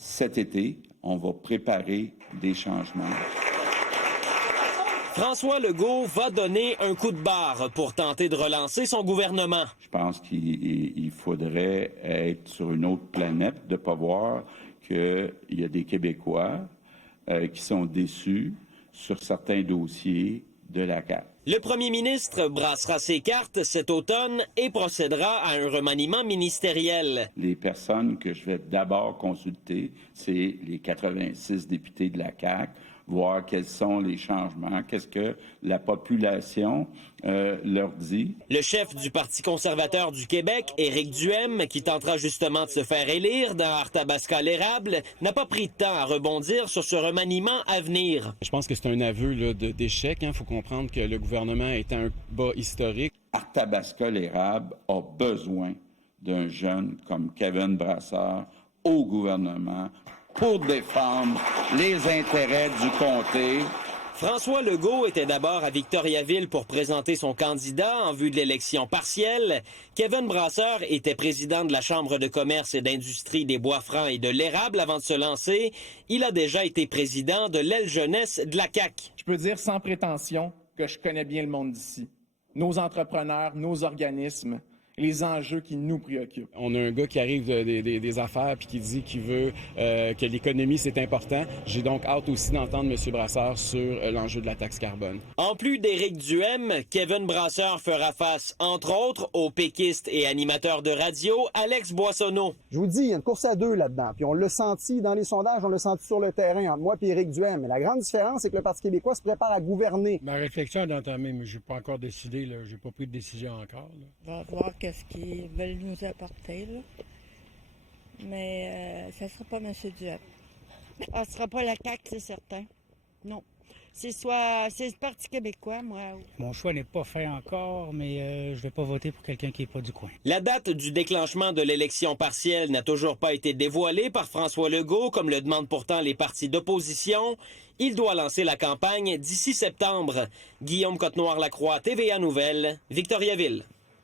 cet été, on va préparer des changements. François Legault va donner un coup de barre pour tenter de relancer son gouvernement. Je pense qu'il faudrait être sur une autre planète, de ne pas voir qu'il y a des Québécois qui sont déçus sur certains dossiers de la CAQ. Le premier ministre brassera ses cartes cet automne et procédera à un remaniement ministériel. Les personnes que je vais d'abord consulter, c'est les 86 députés de la CAQ, voir quels sont les changements, qu'est-ce que la population leur dit. Le chef du Parti conservateur du Québec, Éric Duhem, qui tentera justement de se faire élire dans Arthabasca-l'Érable, n'a pas pris de temps à rebondir sur ce remaniement à venir. Je pense que c'est un aveu là, d'échec. Il faut comprendre que le gouvernement est à un bas historique. Arthabasca-l'Érable a besoin d'un jeune comme Kevin Brassard au gouvernement pour défendre les intérêts du comté. François Legault était d'abord à Victoriaville pour présenter son candidat en vue de l'élection partielle. Kevin Brasseur était président de la Chambre de commerce et d'industrie des Bois-Francs et de l'Érable avant de se lancer. Il a déjà été président de l'aile jeunesse de la CAQ. Je peux dire sans prétention que je connais bien le monde d'ici. Nos entrepreneurs, nos organismes, les enjeux qui nous préoccupent. On a un gars qui arrive des affaires puis qui dit qu'il veut que l'économie, c'est important. J'ai donc hâte aussi d'entendre M. Brasseur sur l'enjeu de la taxe carbone. En plus d'Éric Duhem, Kevin Brasseur fera face, entre autres, au péquiste et animateur de radio Alex Boissonneau. Je vous dis, il y a une course à deux là-dedans. Puis on l'a senti dans les sondages, on l'a senti sur le terrain entre moi et Éric Duhem. Mais la grande différence, c'est que le Parti québécois se prépare à gouverner. Ma réflexion est entamée, mais je n'ai pas encore décidé. Je n'ai pas pris de décision encore. On va voir qu'est-ce qu'ils veulent nous apporter, là. Mais ça ne sera pas M. Duhem. Ah, ce ne sera pas la CAQ, c'est certain. Non. C'est le Parti québécois, moi. Mon choix n'est pas fait encore, mais je ne vais pas voter pour quelqu'un qui n'est pas du coin. La date du déclenchement de l'élection partielle n'a toujours pas été dévoilée par François Legault, comme le demandent pourtant les partis d'opposition. Il doit lancer la campagne d'ici septembre. Guillaume Cotenoir-Lacroix, TVA Nouvelles, Victoriaville.